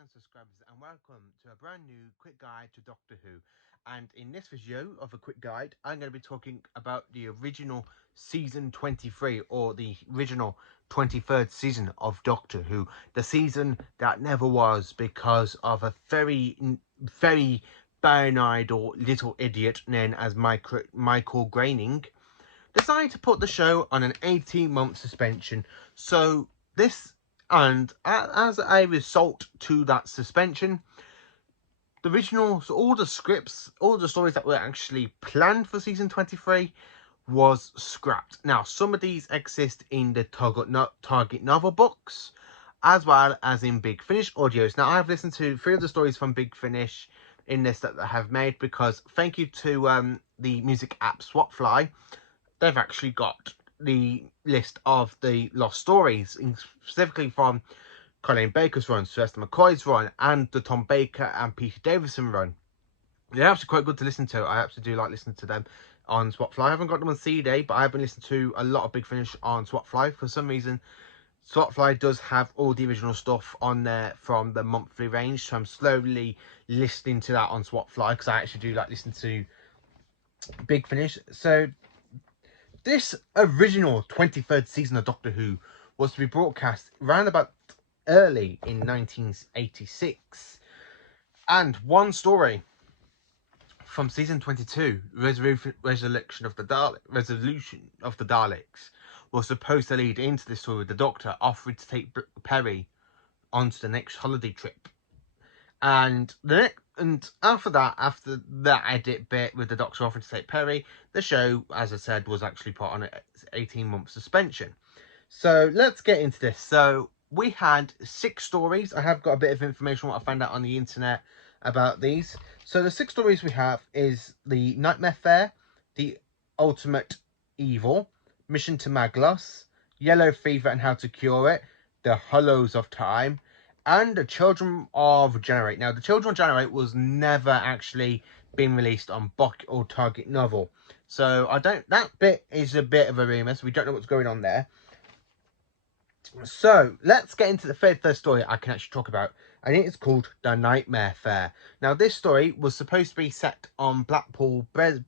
and subscribers, and welcome to a brand new quick guide to Doctor Who. And in this video of a quick guide, I'm going to be talking about the original season 23, or the original 23rd season of Doctor Who, the season that never was because of a very paranoid or little idiot known as Michael Groening decided to put the show on an 18-month suspension. So this, and as a result to that suspension, the original, so all the scripts, all the stories that were actually planned for season 23 was scrapped. Now, some of these exist in the Target novel books, as well as in Big Finish audios. Now, I've listened to 3 of the stories from Big Finish in this that they have made, because thank you to the music app Swapfly, they've actually got the list of the lost stories, specifically from Colin Baker's run, Sylvester McCoy's run, and the Tom Baker and Peter Davison run. They're actually quite good to listen to. I actually do like listening to them on Swapfly. I haven't got them on CD, but I've been listening to a lot of Big Finish on Swapfly. For some reason, Swapfly does have all the original stuff on there from the monthly range, so I'm slowly listening to that on Swapfly, because I actually do like listening to Big Finish. So this original 23rd season of Doctor Who was to be broadcast round about early in 1986. And one story from season 22, Resolution of the Daleks, was supposed to lead into this story with the Doctor offering to take Perry onto the next holiday trip. And after that edit bit with the Doctor offering to take Perry, the show, as I said, was actually put on an 18-month suspension. So let's get into this. So we had 6 stories. I have got a bit of information what I found out on the internet about these. So the 6 stories we have is the Nightmare Fair, the Ultimate Evil, Mission to Maglos, Yellow Fever and How to Cure It, The Hollows of Time, and The Children of Generate. Now, The Children of Generate was never actually been released on book or Target novel. So that bit is a bit of a rumour, so we don't know what's going on there. So let's get into the first story I can actually talk about, and it is called The Nightmare Fair. Now, this story was supposed to be set on Blackpool Beach,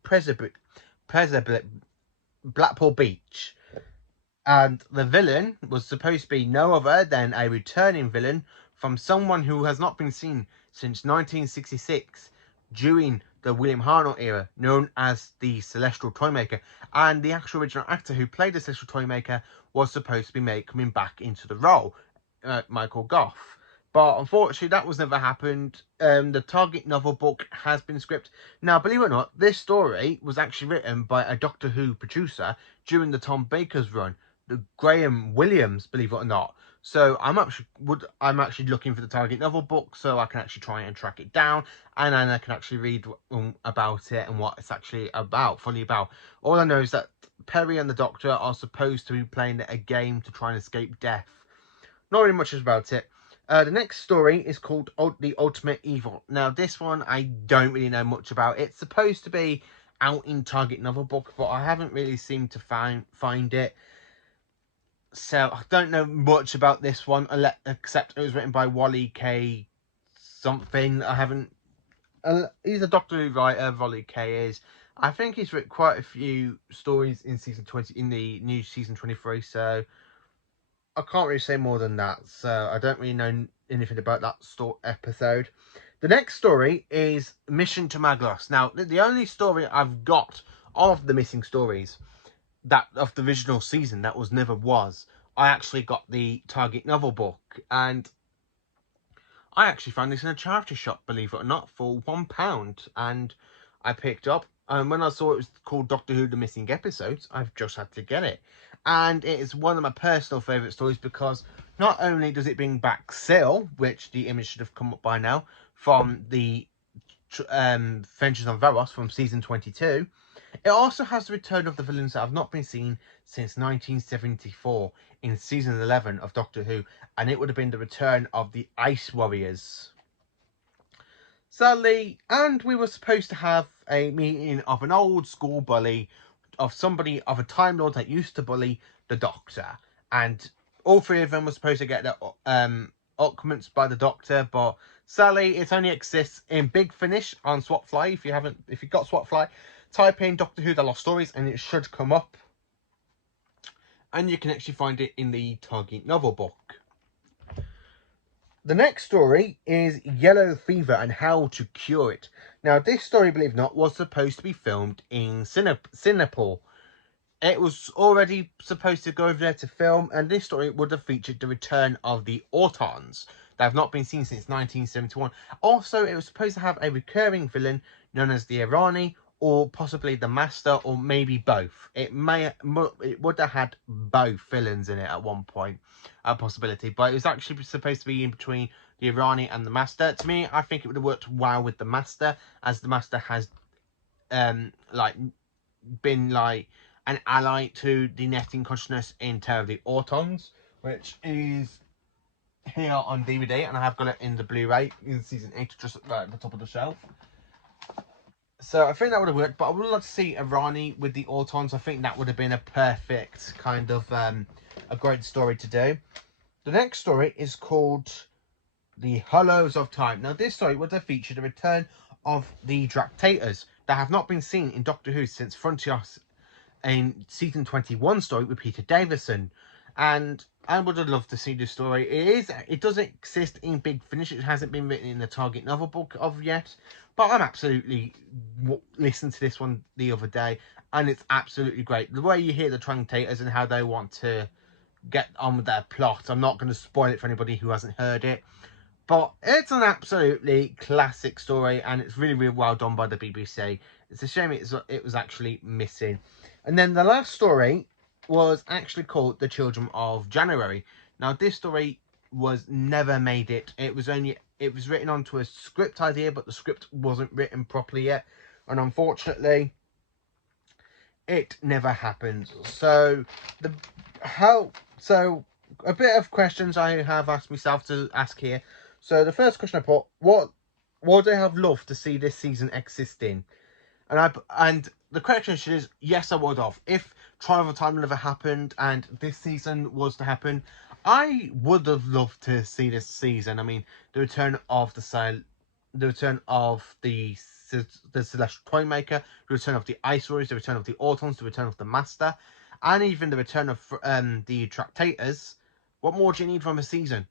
and the villain was supposed to be no other than a returning villain from someone who has not been seen since 1966 during the William Hartnell era, known as the Celestial Toymaker. And the actual original actor who played the Celestial Toymaker was supposed to be coming back into the role, Michael Gough. But unfortunately, that was never happened. The Target novel book has been scripted. Now, believe it or not, this story was actually written by a Doctor Who producer during the Tom Baker's run, the Graham Williams, believe it or not. So I'm actually looking for the Target novel book, so I can actually try and track it down, and then I can actually read about it and what it's actually fully about. All I know is that Perry and the Doctor are supposed to be playing a game to try and escape death. Not really much about it. The next story is called The Ultimate Evil. Now, this one I don't really know much about. It's supposed to be out in Target novel book, but I haven't really seemed to find it. So I don't know much about this one, except it was written by Wally K. something. I haven't. He's a Doctor Who writer. Wally K is. I think he's written quite a few stories in season 20, in the new season 23. So I can't really say more than that. So I don't really know anything about that episode. The next story is Mission to Maglos. Now, the only story I've got of the missing stories that of the original season that was, I actually got the Target novel book, and I actually found this in a charity shop, believe it or not, for £1, and I picked up. And when I saw it was called Doctor Who: The Missing Episodes, I've just had to get it, and it is one of my personal favourite stories, because not only does it bring back Syl, which the image should have come up by now, from the Adventures on Varos from season 22. It also has the return of the villains that have not been seen since 1974 in season 11 of Doctor Who, and it would have been the return of the Ice Warriors. Sadly, and we were supposed to have a meeting of an old school bully, of a Time Lord that used to bully the Doctor, and all 3 of them were supposed to get occurrence by the Doctor, but sadly, it only exists in Big Finish on Swapfly. If you've got Swapfly, type in Doctor Who: The Lost Stories, and it should come up. And you can actually find it in the Target novel book. The next story is Yellow Fever and How to Cure It. Now, this story, believe it or not, was supposed to be filmed in Singapore. It was already supposed to go over there to film, and this story would have featured the return of the autons that have not been seen since 1971. Also, it was supposed to have a recurring villain known as the Irani, or possibly the Master, or maybe both. It would have had both villains in it at one point, a possibility, but it was actually supposed to be in between the Irani and the Master. To me, I think it would have worked well with the Master, as the Master has been an ally to the netting consciousness in Terror of the Autons, which is here on DVD, and I have got it in the Blu-ray in season 8, just at the top of the shelf. So I think that would have worked, but I would love to see Irani with the Autons. I think that would have been a perfect kind of a great story to do. The next story is called The Hollows of Time. Now, this story would have featured a return of the Dractators that have not been seen in Doctor Who since Frontios in season 21 story with Peter Davison, and I would have loved to see this story. It doesn't exist in Big Finish. It hasn't been written in the Target novel book of yet, but I'm absolutely listened to this one the other day, and it's absolutely great. The way you hear the Tractators and how they want to get on with their plot. I'm not going to spoil it for anybody who hasn't heard it, but it's an absolutely classic story, and it's really, really well done by the BBC. It's a shame it was actually missing. And then the last story was actually called The Children of January. Now, this story was never made it. It was written onto a script idea, but the script wasn't written properly yet. And unfortunately, it never happened. So, a bit of questions I have asked myself to ask here. So the first question I put, what would I have loved to see this season existing? And the correct answer is yes, I would have. If Trial of Time never happened and this season was to happen, I would have loved to see this season. I mean, the return of the Celestial Toymaker, the return of the Ice Warriors, the return of the Autons, the return of the Master, and even the return of the Tractators. What more do you need from a season?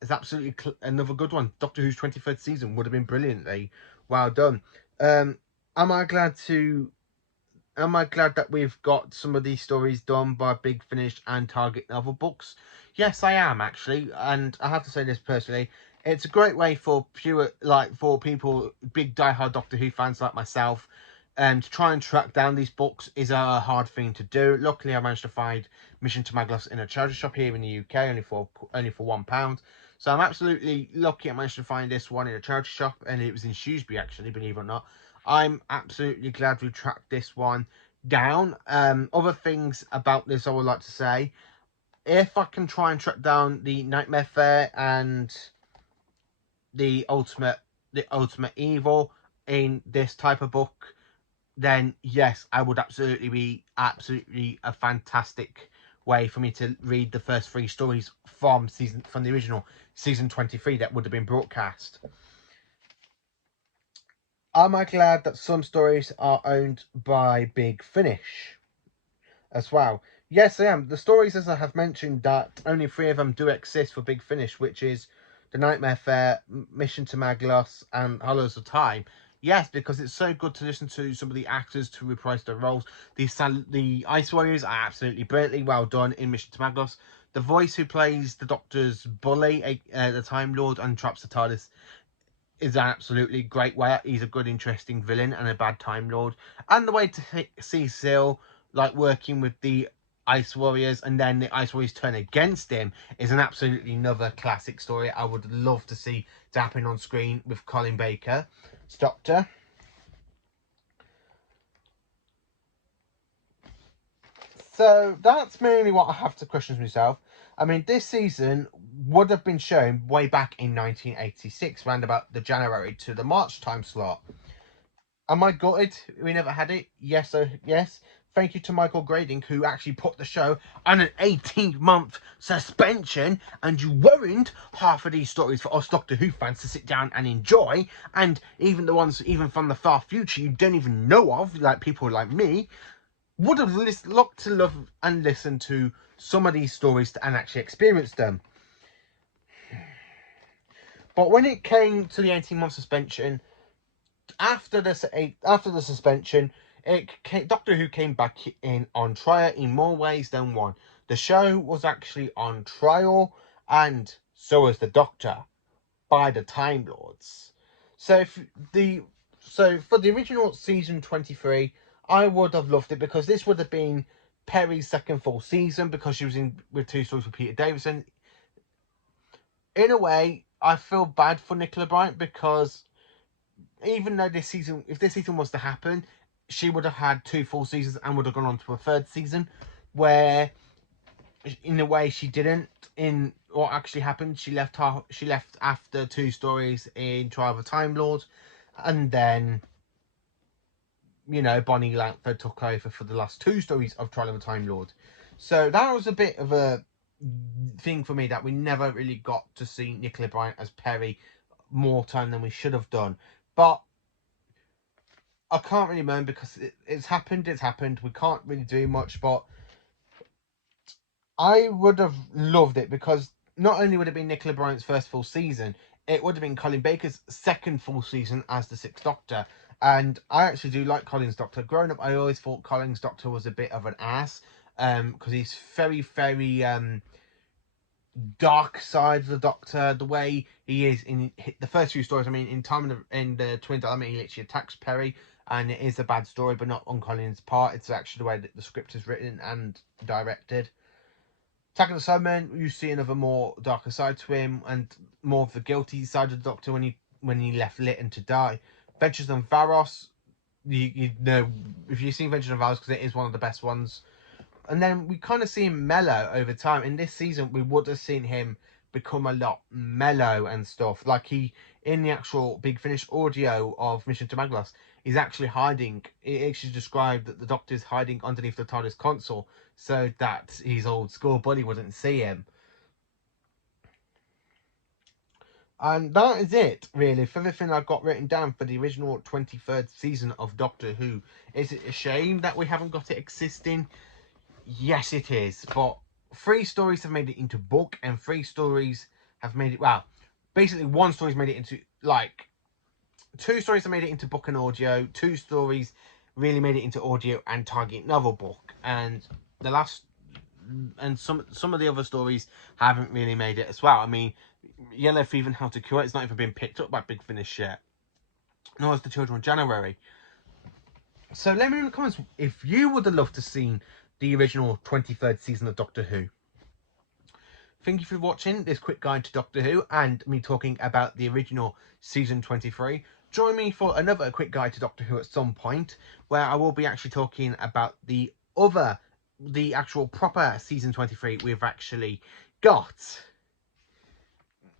It's absolutely another good one. Doctor Who's 23rd season would have been brilliantly well done. Am I glad that we've got some of these stories done by Big Finish and Target novel books? Yes, I am actually, and I have to say this personally. It's a great way for for people, big diehard Doctor Who fans like myself, to try and track down these books is a hard thing to do. Luckily, I managed to find Mission to Maglos in a charity shop here in the UK, only for £1. So I'm absolutely lucky I managed to find this one in a charity shop, and it was in Shrewsbury actually, believe it or not. I'm absolutely glad we tracked this one down. Other things about this I would like to say. If I can try and track down the Nightmare Fair and the ultimate evil in this type of book, then yes, I would absolutely a fantastic way for me to read the first 3 stories from the original season 23 that would have been broadcast. Am I glad that some stories are owned by Big Finish as well? Yes, I am. The stories, as I have mentioned, that only 3 of them do exist for Big Finish, which is The Nightmare Fair, Mission to Maglos, and Hollows of Time. Yes, because it's so good to listen to some of the actors to reprise their roles. The Ice Warriors are absolutely brilliantly well done in Mission to Maglos. The voice who plays the Doctor's bully, the Time Lord, and traps the TARDIS is absolutely great way. He's a good, interesting villain and a bad Time Lord. And the way to see Sil working with the Ice Warriors and then the Ice Warriors turn against him is an absolutely another classic story I would love to see happen on screen with Colin Baker's Doctor. So that's mainly what I have to question myself. I mean, this season would have been shown way back in 1986, round about the January to the March time slot. Am I gutted we never had it? Yes, yes. thank you to Michael Grading, who actually put the show on an 18-month suspension, and you ruined half of these stories for us Doctor Who fans to sit down and enjoy, and even the ones even from the far future you don't even know of, like people like me, would have looked to love and listen to some of these stories and actually experience them. But when it came to the 18-month suspension, after the suspension, Doctor Who came back in on trial in more ways than one. The show was actually on trial, and so was the Doctor, by the Time Lords. So for the original season 23, I would have loved it, because this would have been Perry's second full season, because she was in with 2 stories with Peter Davison. In a way, I feel bad for Nicola Bryant, because even though if this season was to happen, she would have had 2 full seasons and would have gone on to a 3rd season, where in a way she didn't. In what actually happened, she left after 2 stories in Trial of a Time Lord, and then, you know, Bonnie Langford took over for the last 2 stories of Trial of a Time Lord. So that was a bit of a thing for me, that we never really got to see Nicola Bryant as Perry more time than we should have done. But I can't really moan, because it's happened. We can't really do much, but I would have loved it, because not only would it be Nicola Bryant's first full season, it would have been Colin Baker's second full season as the 6th Doctor. And I actually do like Colin's Doctor. Growing up, I always thought Colin's Doctor was a bit of an ass, because he's very, very dark side of the Doctor, the way he is in the first few stories. I mean, in the Twin Dilemma, he literally attacks Perry, and it is a bad story, but not on Colin's part. It's actually the way that the script is written and directed. Attack of the Cybermen, you see another more darker side to him, and more of the guilty side of the Doctor when he left Lytton to die. Ventures on Varos, you know, if you've seen Ventures on Varos, because it is one of the best ones. And then we kind of see him mellow over time. In this season, we would have seen him become a lot mellow and stuff. Like in the actual Big Finish audio of Mission to Maglos, he's actually hiding. It actually described that the Doctor's hiding underneath the TARDIS console, so that his old school buddy wouldn't see him. And that is it, really, for everything I've got written down for the original 23rd season of Doctor Who. Is it a shame that we haven't got it existing? Yes, it is. But 3 stories have made it into book, and 3 stories have made it, well, basically 1 story's made it into, like, 2 stories have made it into book and audio, 2 stories really made it into audio and target novel book, and the last, and some of the other stories haven't really made it as well. I mean, Yellow Fever and How to Cure It's not even been picked up by Big Finish yet, nor is The Children of January. So let me know in the comments if you would have loved to seen the original 23rd season of Doctor Who. Thank you for watching this quick guide to Doctor Who and me talking about the original season 23. Join me for another quick guide to Doctor Who at some point, where I will be actually talking about the actual proper season 23 we've actually got.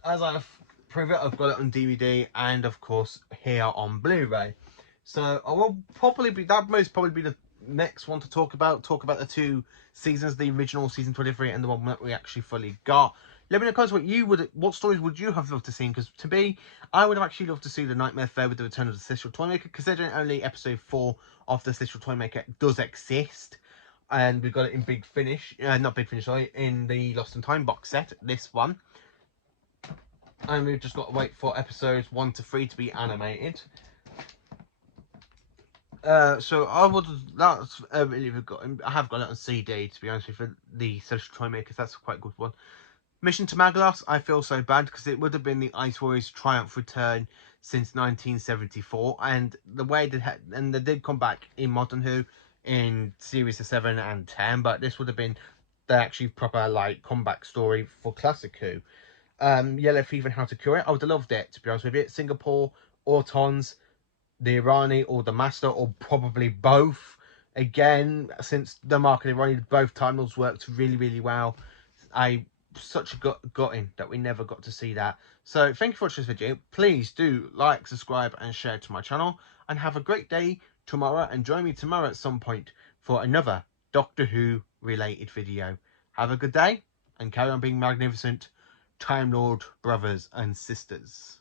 As I've proved it, I've got it on DVD and of course here on Blu-ray. So I will probably be, that most probably be the next one to talk about the 2 seasons, the original season 23 and the one that we actually fully got. Let me know in the comments what stories would you have loved to see, because to me, I would have actually loved to see the Nightmare Fair with the return of the Celestial Toymaker, considering only episode 4 of the Celestial Toymaker does exist, and we got it in Big Finish, not Big Finish, sorry, in the Lost in Time box set, this one. And we've just got to wait for episodes 1 to 3 to be animated. So I would, that's really forgotten. I have got it on CD, to be honest with you, for the Social Toymakers. That's quite a good one. Mission to Maglos, I feel so bad, because it would have been the Ice Warriors' triumph return since 1974, and the way they did come back in Modern Who in series of 7 and 10, but this would have been the actually proper like comeback story for Classic Who. Yellow Fever and How to Cure It, I would have loved it, to be honest with you. Singapore, Autons, the Irani, or the Master, or probably both. Again, since the Mark and Irani, both titles worked really, really well. Such a gutting that we never got to see that. So thank you for watching this video. Please do like, subscribe and share to my channel, and have a great day tomorrow, and join me tomorrow at some point for another Doctor Who related video. Have a good day and carry on being magnificent, Time Lord brothers and sisters.